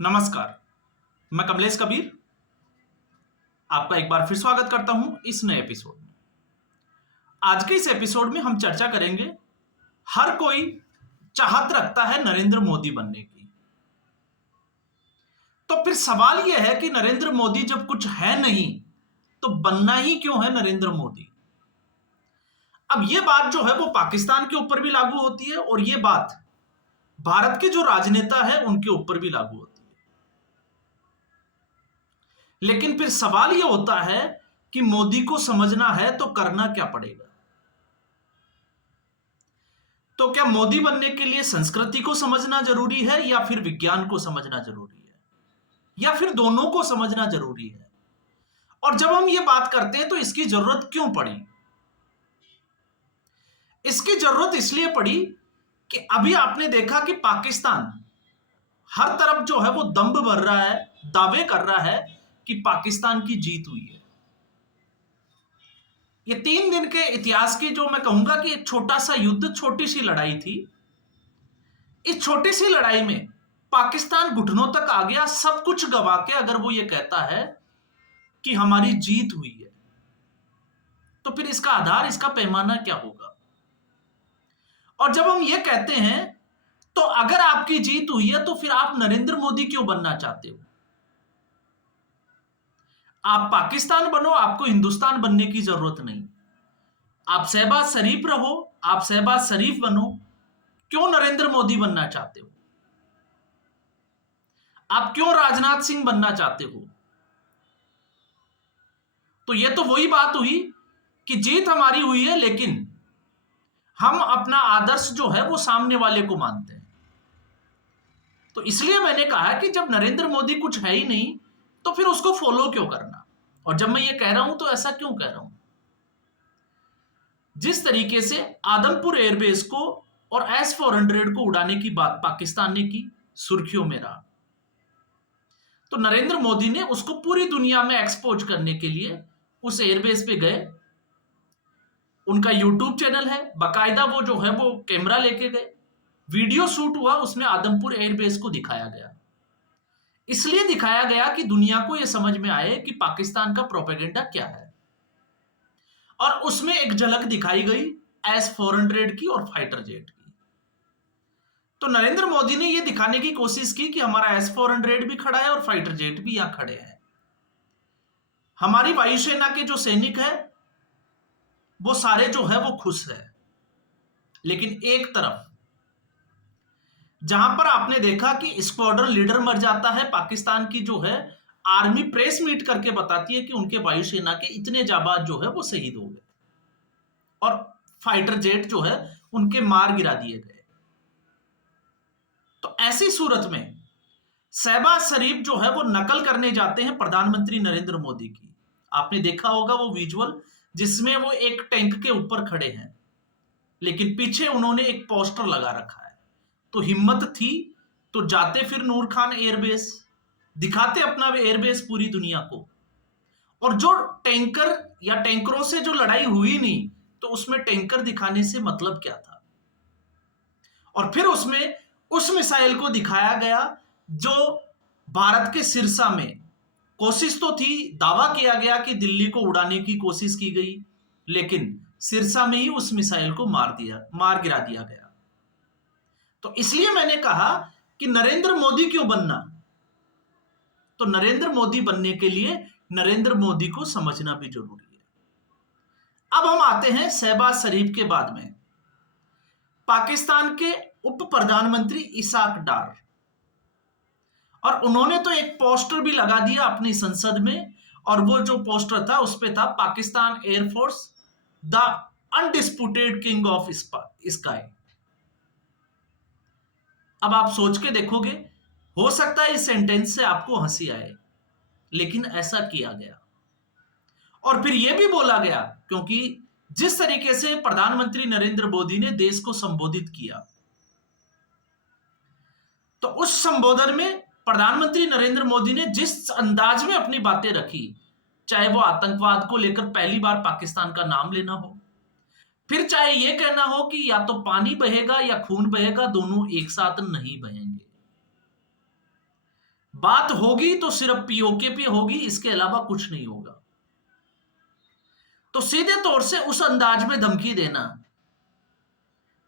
नमस्कार। मैं कमलेश कबीर आपका एक बार फिर स्वागत करता हूं इस नए एपिसोड में। आज के इस एपिसोड में हम चर्चा करेंगे, हर कोई चाहत रखता है नरेंद्र मोदी बनने की। तो फिर सवाल यह है कि नरेंद्र मोदी जब कुछ है नहीं तो बनना ही क्यों है नरेंद्र मोदी। अब यह बात जो है वो पाकिस्तान के ऊपर भी लागू होती है और यह बात भारत के जो राजनेता है उनके ऊपर भी लागू होती है। लेकिन फिर सवाल यह होता है कि मोदी को समझना है तो करना क्या पड़ेगा। तो क्या मोदी बनने के लिए संस्कृति को समझना जरूरी है या फिर विज्ञान को समझना जरूरी है या फिर दोनों को समझना जरूरी है। और जब हम ये बात करते हैं तो इसकी जरूरत क्यों पड़ी। इसकी जरूरत इसलिए पड़ी कि अभी आपने देखा कि पाकिस्तान हर तरफ जो है वो दंभ भर रहा है, दावे कर रहा है कि पाकिस्तान की जीत हुई है। ये 3 दिन के इतिहास की जो मैं कहूंगा कि एक छोटा सा युद्ध, छोटी सी लड़ाई थी। इस छोटी सी लड़ाई में पाकिस्तान घुटनों तक आ गया, सब कुछ गवा के अगर वो ये कहता है कि हमारी जीत हुई है, तो फिर इसका आधार, इसका पैमाना क्या होगा। और जब हम ये कहते हैं तो अगर आपकी जीत हुई है तो फिर आप नरेंद्र मोदी क्यों बनना चाहते हो। आप पाकिस्तान बनो, आपको हिंदुस्तान बनने की जरूरत नहीं। आप शहबाज शरीफ रहो, आप शहबाज शरीफ बनो, क्यों नरेंद्र मोदी बनना चाहते हो। आप क्यों राजनाथ सिंह बनना चाहते हो। तो यह तो वही बात हुई कि जीत हमारी हुई है लेकिन हम अपना आदर्श जो है वो सामने वाले को मानते हैं। तो इसलिए मैंने कहा कि जब नरेंद्र मोदी कुछ है ही नहीं तो फिर उसको फॉलो क्यों करना। और जब मैं ये कह रहा हूं तो ऐसा क्यों कह रहा हूं। जिस तरीके से आदमपुर एयरबेस को और S-400 को उड़ाने की बात पाकिस्तान ने की, सुर्खियों में रहा, तो नरेंद्र मोदी ने उसको पूरी दुनिया में एक्सपोज करने के लिए उस एयरबेस पे गए। उनका यूट्यूब चैनल है, बाकायदा वो जो है वो कैमरा लेके गए, वीडियो शूट हुआ, उसमें आदमपुर एयरबेस को दिखाया गया। इसलिए दिखाया गया कि दुनिया को यह समझ में आए कि पाकिस्तान का प्रोपेगेंडा क्या है। और उसमें एक झलक दिखाई गई S-400 की और फाइटर जेट की। तो नरेंद्र मोदी ने यह दिखाने की कोशिश की कि हमारा S-400 भी खड़ा है और फाइटर जेट भी यहां खड़े हैं। हमारी वायुसेना के जो सैनिक है वो सारे जो है वो खुश है। लेकिन एक तरफ जहां पर आपने देखा कि स्क्वाड्रन लीडर मर जाता है, पाकिस्तान की जो है आर्मी प्रेस मीट करके बताती है कि उनके वायुसेना के इतने जाबाज जो है वो शहीद हो गए और फाइटर जेट जो है उनके मार गिरा दिए गए। तो ऐसी सूरत में शहबाज शरीफ जो है वो नकल करने जाते हैं प्रधानमंत्री नरेंद्र मोदी की। आपने देखा होगा वो विजुअल जिसमें वो एक टैंक के ऊपर खड़े हैं लेकिन पीछे उन्होंने एक पोस्टर लगा रखा है। तो हिम्मत थी तो जाते फिर नूर खान एयरबेस, दिखाते अपना एयरबेस पूरी दुनिया को। और जो टैंकर या टैंकरों से जो लड़ाई हुई नहीं तो उसमें टैंकर दिखाने से मतलब क्या था। और फिर उसमें उस मिसाइल को दिखाया गया जो भारत के सिरसा में, कोशिश तो थी, दावा किया गया कि दिल्ली को उड़ाने की कोशिश की गई लेकिन सिरसा में ही उस मिसाइल को मार गिरा दिया गया। तो इसलिए मैंने कहा कि नरेंद्र मोदी क्यों बनना। तो नरेंद्र मोदी बनने के लिए नरेंद्र मोदी को समझना भी जरूरी है। अब हम आते हैं शहबाज शरीफ के बाद में पाकिस्तान के उप प्रधानमंत्री इसाक डार। और उन्होंने तो एक पोस्टर भी लगा दिया अपनी संसद में और वो जो पोस्टर था उस पे था Pakistan air force the undisputed king of sky. अब आप सोच के देखोगे, हो सकता है इस सेंटेंस से आपको हंसी आए लेकिन ऐसा किया गया। और फिर यह भी बोला गया क्योंकि जिस तरीके से प्रधानमंत्री नरेंद्र मोदी ने देश को संबोधित किया तो उस संबोधन में प्रधानमंत्री नरेंद्र मोदी ने जिस अंदाज में अपनी बातें रखी, चाहे वो आतंकवाद को लेकर पहली बार पाकिस्तान का नाम लेना हो, फिर चाहे यह कहना हो कि या तो पानी बहेगा या खून बहेगा, दोनों एक साथ नहीं बहेंगे। बात होगी तो सिर्फ पीओके पे होगी, इसके अलावा कुछ नहीं होगा। तो सीधे तौर से उस अंदाज में धमकी देना,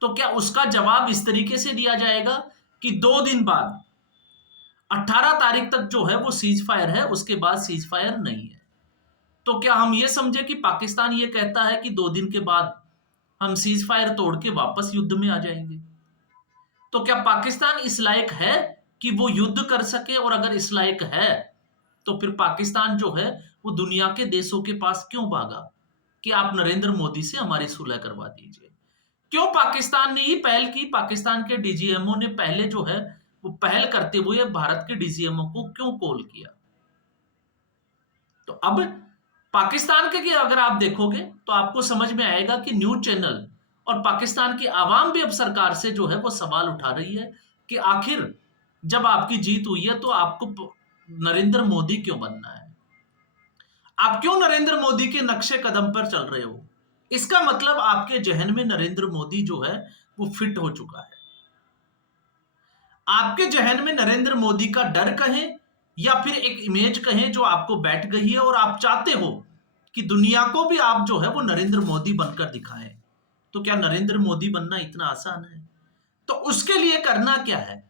तो क्या उसका जवाब इस तरीके से दिया जाएगा कि 2 दिन बाद 18 तारीख तक जो है वो सीज फायर है, उसके बाद सीज फायर नहीं है। तो क्या हम ये समझे कि पाकिस्तान ये कहता है कि 2 दिन के बाद हम सीज फायर तोड़ के वापस युद्ध में आ जाएंगे? तो क्या पाकिस्तान इस लायक है कि वो युद्ध कर सके? और अगर इस लायक है तो फिर पाकिस्तान जो है वो दुनिया के देशों के पास क्यों भागा कि आप नरेंद्र मोदी से हमारी सुलह करवा दीजिए? क्यों पाकिस्तान ने ही पहल की? पाकिस्तान के डीजीएमओ ने पहले जो है वो पहल करते हुए भारत के डीजीएमओ को क्यों कॉल किया? तो अब पाकिस्तान के अगर आप देखोगे तो आपको समझ में आएगा कि न्यूज चैनल और पाकिस्तान की आवाम भी अब सरकार से जो है वो सवाल उठा रही है कि आखिर जब आपकी जीत हुई है तो आपको नरेंद्र मोदी क्यों बनना है? आप क्यों नरेंद्र मोदी के नक्शे कदम पर चल रहे हो? इसका मतलब आपके जहन में नरेंद्र मोदी जो है वो फिट हो चुका है। आपके जहन में नरेंद्र मोदी का डर कहें या फिर एक इमेज कहें जो आपको बैठ गई है और आप चाहते हो कि दुनिया को भी आप जो है वो नरेंद्र मोदी बनकर दिखाएं। तो क्या नरेंद्र मोदी बनना इतना आसान है? तो उसके लिए करना क्या है?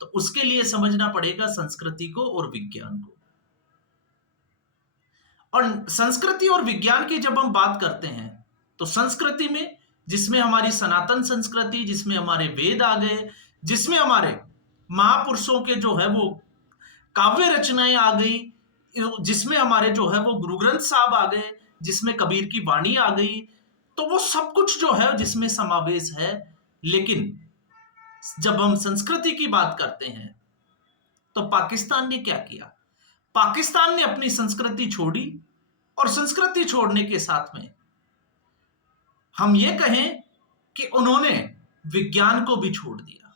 तो उसके लिए समझना पड़ेगा संस्कृति को और विज्ञान को। और संस्कृति और विज्ञान की जब हम बात करते हैं तो संस्कृति में जिसमें हमारी सनातन संस्कृति, जिसमें हमारे वेद आ गए, जिसमें हमारे महापुरुषों के जो है वो काव्य रचनाएं आ गई, जिसमें हमारे जो है वो गुरु ग्रंथ साहब आ गए, जिसमें कबीर की वाणी आ गई, तो वो सब कुछ जो है जिसमें समावेश है। लेकिन जब हम संस्कृति की बात करते हैं तो पाकिस्तान ने क्या किया? पाकिस्तान ने अपनी संस्कृति छोड़ी और संस्कृति छोड़ने के साथ में हम ये कहें कि उन्होंने विज्ञान को भी छोड़ दिया।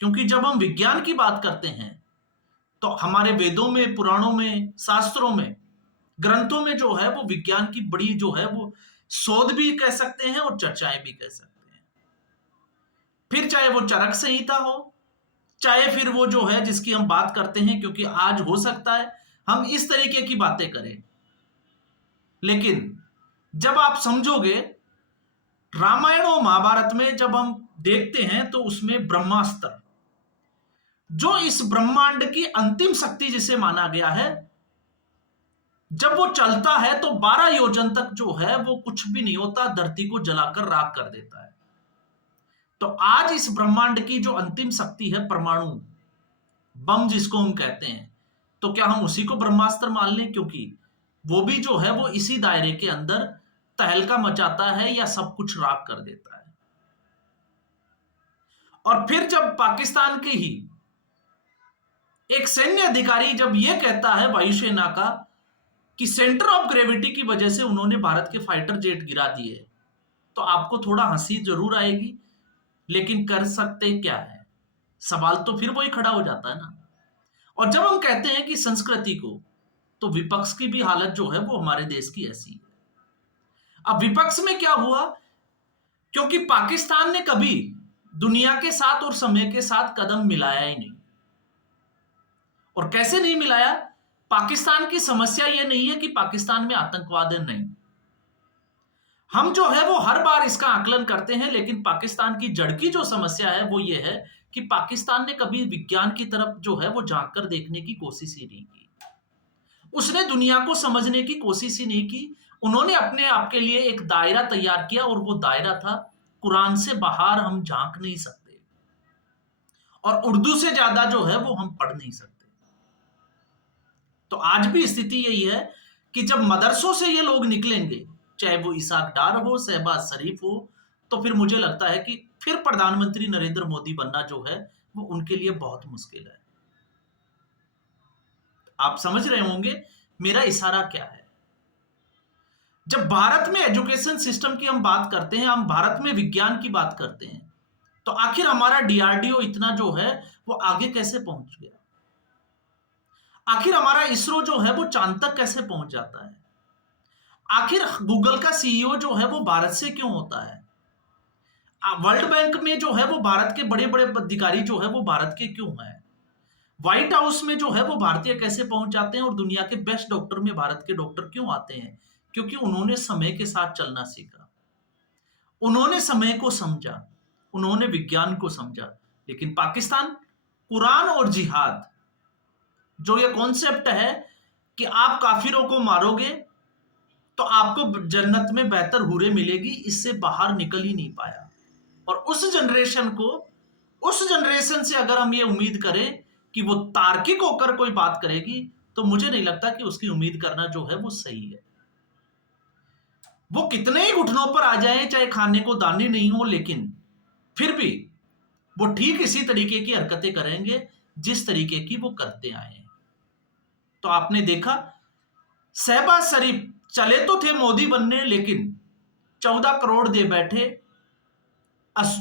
क्योंकि जब हम विज्ञान की बात करते हैं तो हमारे वेदों में, पुराणों में, शास्त्रों में, ग्रंथों में जो है वो विज्ञान की बड़ी जो है वो शोध भी कह सकते हैं और चर्चाएं भी कह सकते हैं। फिर चाहे वो चरक संहिता हो, चाहे फिर वो जो है जिसकी हम बात करते हैं, क्योंकि आज हो सकता है हम इस तरीके की बातें करें, लेकिन जब आप समझोगे रामायण और महाभारत में जब हम देखते हैं तो उसमें ब्रह्मास्त्र, जो इस ब्रह्मांड की अंतिम शक्ति जिसे माना गया है, जब वो चलता है तो 12 योजन तक जो है वो कुछ भी नहीं होता, धरती को जलाकर राख कर देता है। तो आज इस ब्रह्मांड की जो अंतिम शक्ति है, परमाणु बम जिसको हम कहते हैं, तो क्या हम उसी को ब्रह्मास्त्र मान लें? क्योंकि वो भी जो है वो इसी दायरे के अंदर तहलका मचाता है या सब कुछ राख कर देता है। और फिर जब पाकिस्तान के ही एक सैन्य अधिकारी जब यह कहता है वायुसेना का कि सेंटर ऑफ ग्रेविटी की वजह से उन्होंने भारत के फाइटर जेट गिरा दिए, तो आपको थोड़ा हंसी जरूर आएगी, लेकिन कर सकते क्या है? सवाल तो फिर वही खड़ा हो जाता है ना। और जब हम कहते हैं कि संस्कृति को, तो विपक्ष की भी हालत जो है वो हमारे देश की ऐसी है। अब विपक्ष में क्या हुआ? क्योंकि पाकिस्तान ने कभी दुनिया के साथ और समय के साथ कदम मिलाया ही नहीं। और कैसे नहीं मिलाया? पाकिस्तान की समस्या यह नहीं है कि पाकिस्तान में आतंकवाद है, नहीं। हम जो है वो हर बार इसका आकलन करते हैं, लेकिन पाकिस्तान की जड़ की जो समस्या है वो ये है कि पाकिस्तान ने कभी विज्ञान की तरफ जो है वो झांक कर देखने की कोशिश ही नहीं की। उसने दुनिया को समझने की कोशिश ही नहीं की। उन्होंने अपने आप के लिए एक दायरा तैयार किया और वो दायरा था कुरान से बाहर हम झांक नहीं सकते और उर्दू से ज्यादा जो है वो हम पढ़ नहीं सकते। तो आज भी स्थिति यही है कि जब मदरसों से ये लोग निकलेंगे, चाहे वो इसाक डार हो, शहबाज शरीफ हो, तो फिर मुझे लगता है कि फिर प्रधानमंत्री नरेंद्र मोदी बनना जो है वो उनके लिए बहुत मुश्किल है। आप समझ रहे होंगे मेरा इशारा क्या है। जब भारत में एजुकेशन सिस्टम की हम बात करते हैं, हम भारत में विज्ञान की बात करते हैं, तो आखिर हमारा डीआरडीओ इतना जो है वो आगे कैसे पहुंच गया? आखिर हमारा इसरो जो है वो चांद तक कैसे पहुंच जाता है? आखिर गूगल का सीईओ जो है वो भारत से क्यों होता है? वर्ल्ड बैंक में जो है वो भारत के बड़े बड़े अधिकारी जो है वो भारत के क्यों हैं? व्हाइट हाउस में जो है वो भारतीय कैसे पहुंच जाते हैं और दुनिया के बेस्ट डॉक्टर में भारत के डॉक्टर क्यों आते हैं? क्योंकि उन्होंने समय के साथ चलना सीखा, उन्होंने समय को समझा, उन्होंने विज्ञान को समझा। लेकिन पाकिस्तान, कुरान और जिहाद, जो ये कॉन्सेप्ट है कि आप काफिरों को मारोगे तो आपको जन्नत में बेहतर हूरें मिलेगी, इससे बाहर निकल ही नहीं पाया। और उस जनरेशन से अगर हम ये उम्मीद करें कि वो तार्किक होकर कोई बात करेगी, तो मुझे नहीं लगता कि उसकी उम्मीद करना जो है वो सही है। वो कितने ही घुटनों पर आ जाएं, चाहे खाने को दाने नहीं हो, लेकिन फिर भी वो ठीक इसी तरीके की हरकतें करेंगे जिस तरीके की वो करते आए हैं। तो आपने देखा, शहबाज शरीफ चले तो थे मोदी बनने, लेकिन 14 करोड़ दे बैठे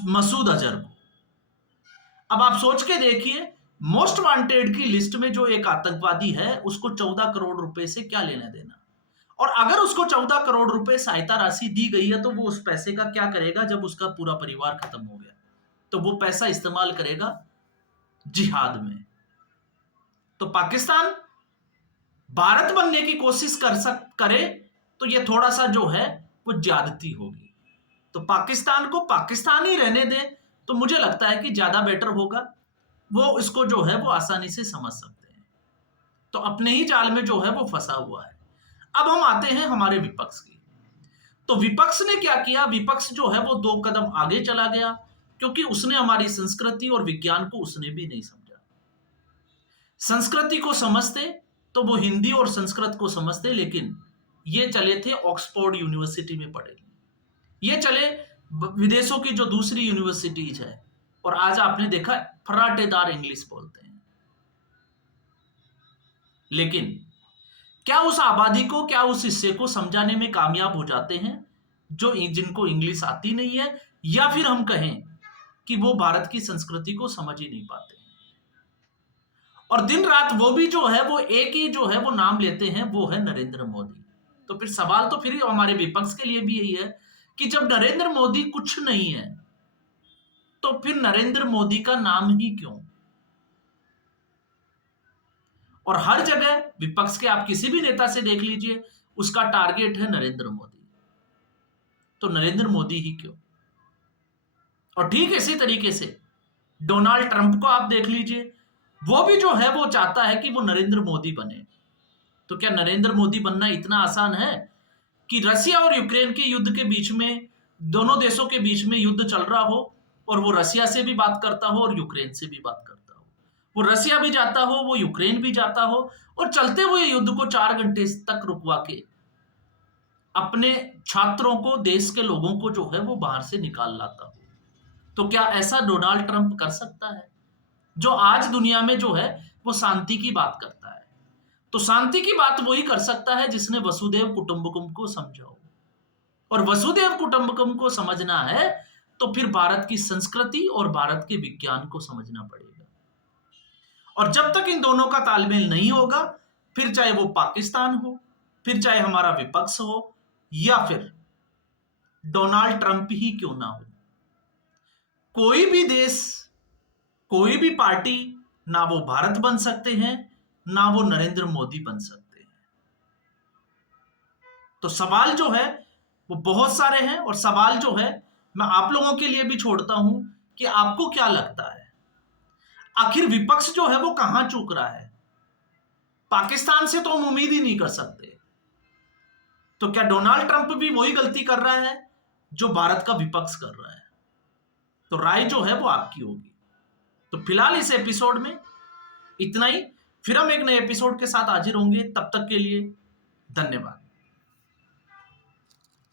मसूद अजहर को। अब आप सोच के देखिए, मोस्ट वांटेड की लिस्ट में जो एक आतंकवादी है, उसको 14 करोड़ रुपए से क्या लेना देना? और अगर उसको 14 करोड़ रुपए सहायता राशि दी गई है, तो वो उस पैसे का क्या करेगा जब उसका पूरा परिवार खत्म हो गया? तो वो पैसा इस्तेमाल करेगा जिहाद में। तो पाकिस्तान भारत बनने की कोशिश करे तो ये थोड़ा सा जो है वो ज्यादती होगी। तो पाकिस्तान को पाकिस्तान ही रहने दे तो मुझे लगता है कि ज्यादा बेटर होगा। वो इसको जो है वो आसानी से समझ सकते हैं। तो अपने ही जाल में जो है वो फंसा हुआ है। अब हम आते हैं हमारे विपक्ष की। तो विपक्ष ने क्या किया? विपक्ष जो है वो 2 कदम आगे चला गया, क्योंकि उसने हमारी संस्कृति और विज्ञान को उसने भी नहीं समझा। संस्कृति को समझते तो वो हिंदी और संस्कृत को समझते, लेकिन ये चले थे ऑक्सफोर्ड यूनिवर्सिटी में पढ़े, ये चले विदेशों की जो दूसरी यूनिवर्सिटीज है, और आज आपने देखा फर्राटेदार इंग्लिश बोलते हैं। लेकिन क्या उस आबादी को, क्या उस हिस्से को समझाने में कामयाब हो जाते हैं जो जिनको इंग्लिश आती नहीं है, या फिर हम कहें कि वो भारत की संस्कृति को समझ ही नहीं पाते? और दिन रात वो भी जो है वो एक ही जो है वो नाम लेते हैं, वो है नरेंद्र मोदी। तो फिर सवाल तो फिर हमारे विपक्ष के लिए भी यही है कि जब नरेंद्र मोदी कुछ नहीं है, तो फिर नरेंद्र मोदी का नाम ही क्यों? और हर जगह विपक्ष के आप किसी भी नेता से देख लीजिए, उसका टारगेट है नरेंद्र मोदी। तो नरेंद्र मोदी ही क्यों? और ठीक इसी तरीके से डोनाल्ड ट्रंप को आप देख लीजिए, वो भी जो है वो चाहता है कि वो नरेंद्र मोदी बने। तो क्या नरेंद्र मोदी बनना इतना आसान है कि रसिया और यूक्रेन के युद्ध के बीच में, दोनों देशों के बीच में युद्ध चल रहा हो और वो रसिया से भी बात करता हो और यूक्रेन से भी बात करता हो, वो रसिया भी जाता हो, वो यूक्रेन भी जाता हो, और चलते हुए युद्ध को 4 घंटे तक रुकवा के अपने छात्रों को, देश के लोगों को जो है वो बाहर से निकाल लाता हो? तो क्या ऐसा डोनाल्ड ट्रंप कर सकता है, जो आज दुनिया में जो है वो शांति की बात करता है? तो शांति की बात वही कर सकता है जिसने वसुदेव कुटुंबकम को समझा हो। और वसुदेव कुटुंबकम को समझना है तो फिर भारत की संस्कृति और भारत के विज्ञान को समझना पड़ेगा। और जब तक इन दोनों का तालमेल नहीं होगा, फिर चाहे वो पाकिस्तान हो, फिर चाहे हमारा विपक्ष हो, या फिर डोनाल्ड ट्रंप ही क्यों ना हो, कोई भी देश, कोई भी पार्टी, ना वो भारत बन सकते हैं, ना वो नरेंद्र मोदी बन सकते हैं। तो सवाल जो है वो बहुत सारे हैं, और सवाल जो है मैं आप लोगों के लिए भी छोड़ता हूं कि आपको क्या लगता है, आखिर विपक्ष जो है वो कहां चूक रहा है? पाकिस्तान से तो हम उम्मीद ही नहीं कर सकते, तो क्या डोनाल्ड ट्रंप भी वही गलती कर रहा है जो भारत का विपक्ष कर रहा है? तो राय जो है वो आपकी होगी। तो फिलहाल इस एपिसोड में इतना ही, फिर हम एक नए एपिसोड के साथ हाजिर होंगे। तब तक के लिए धन्यवाद।